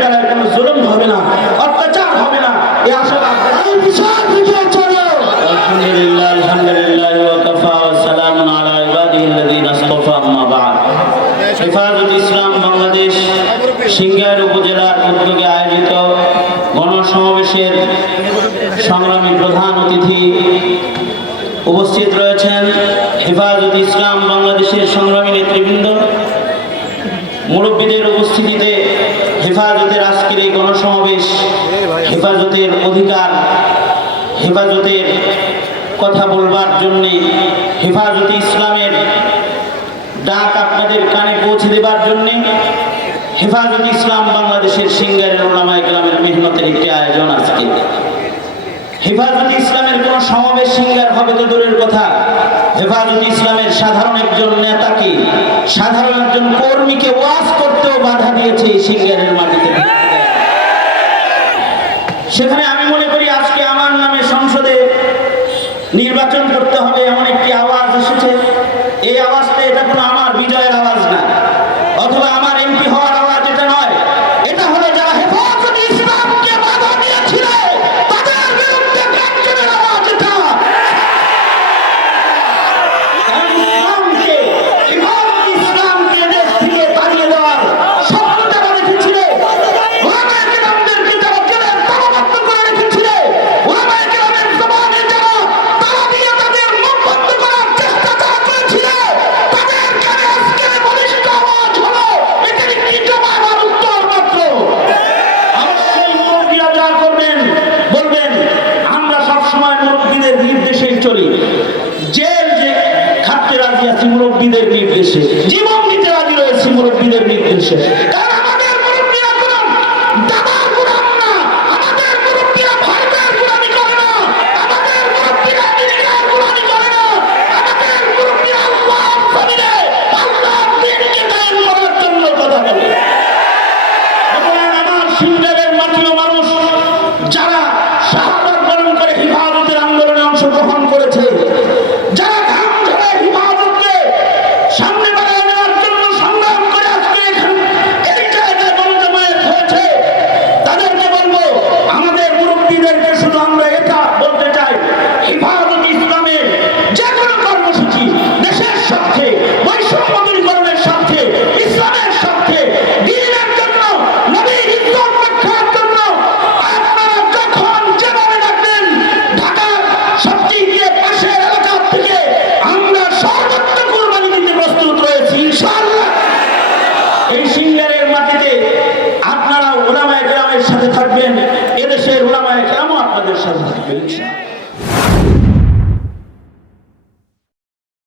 বেলায় কোনো জুলুম হবে না, অত্যাচার হবে না, এই আশা আলহামদুলিল্লাহ আলহামদুলিল্লাহ ওয়া কাফা ওয়া সালামুন আলা ইবাদিহিল্লাযিনা ইসতাফা আম্মা বা'দ। হেফাজত ইসলাম বাংলাদেশ সিংগাইর উপজেলার উদ্যোগে আয়োজিত গণসমাবেশের সংগ্রামী প্রধান অতিথি উপস্থিত রয়েছেন হেফাজত ইসলাম বাংলাদেশের সংগ্রামী নেতৃবৃন্দ। মুরব্বীদের উপস্থিতিতে হেফাজতের আজকের এই গণসমাবেশ হেফাজতের অধিকার, হেফাজতের কথা বলবার জন্যে, হেফাজতে ইসলামের ডাক আপনাদের কানে পৌঁছে দেবার জন্যে হেফাজতে ইসলাম বাংলাদেশের সিংগাইরের উলামায়ে কেরামের মেহনতের একটি আয়োজন। আজকে হেফাজতে ইসলামের কোন সমাবেশ সিংগার হবে তো দূরের কথা, হেফাজতে ইসলামের সাধারণ একজন নেতাকে, সাধারণ একজন কর্মীকে ওয়াজ করতেও বাধা দিয়েছে এই সিংগাইরের মাটিতে। সেখানে আমি মনে করি আজকে আমার নামে সংসদে নির্বাচন করতে হবে এমন একটি আওয়াজ এসেছে। এই আওয়াজটা এটা কোনো আমার বিজয়ের আওয়াজ না, অথবা আমার এমপি হওয়ার আওয়াজ এটা নয়। এটা হলো যারা হেফাজতে ইসলামকে বাধা দিয়েছিল তাদের বিরুদ্ধে গর্জনের আওয়াজ। এটা ইসলামকে দেশ থেকে তাড়িয়ে দেওয়ার স্বপ্নটা রেখেছিল, ওলামায়ে কেরামদেরকে যারা জেলে তালাবদ্ধ করে রেখেছিল, ওলামায়ে কেরামের জবানে যারা তালা দিয়ে তাদের মুখ বন্ধ করার চেষ্টা যারা করেছিল, তাদের কানে আজকের বলিষ্ঠ আওয়াজ হলো এটার একটি জবাব আর উত্তর মাত্র। অবশ্যই মুরব্বীরা যা করবেন বলবেন, আমরা সবসময় মুরব্বীদের নির্দেশেই চলি। জেল যে খাটতে রাজি আছি মুরব্বীদের নির্দেশে, জীবন দিতে রাজি রয়েছি মুরব্বীদের নির্দেশে। কারণ আমাদের মুরব্বীরা কোনো দাদার গোলাম না, আমাদের মুরব্বীরা ভাইদের গোলামি করে না, আমাদের মুরব্বীরা দিনের গোলামি করে না, আমাদের মুরব্বীরা আল্লাহর জমিনে আল্লাহর দ্বীনকে কায়েম করার জন্য কথা বলে। সুতরাং আমার সিংগাইরের মাটিও মানুষ যারা শাহাদাত বরণ করে হেফাজতের আন্দোলনে অংশগ্রহণ করেছে, যারা ঘাম ঝরে হেফাজতকে সামনে বাড়িয়ে নেওয়ার জন্য সংগ্রাম করে আজকে এই জায়গায় গণজমায়েত হয়েছে, তাদেরকে বলবো, আমাদের মুরব্বীদেরকে শুধু আমরা এটা বলতে চাই, হেফাজতে ইসলামের যে কোনো কর্মসূচি দেশের স্বার্থে, বৈষম্য দূরীকরণের স্বার্থে, ইসলামের স্বার্থে, দ্বীনের জন্য, নবীর ইজ্জত রক্ষার জন্য আপনারা যখন যেভাবে ডাকবেন, ঢাকার সবচেয়ে পাশের এলাকা থেকে আমরা সর্বোচ্চ কুরবানি দিতে প্রস্তুত রয়েছি ইনশাআল্লাহ। এই সিংগাইরের মাটিতে আপনারা উলামায়ে কেরামের সাথে থাকবেন, এদেশের উলামায়ে কেরামও আপনাদের সাথে থাকবেন ইনশাআল্লাহ।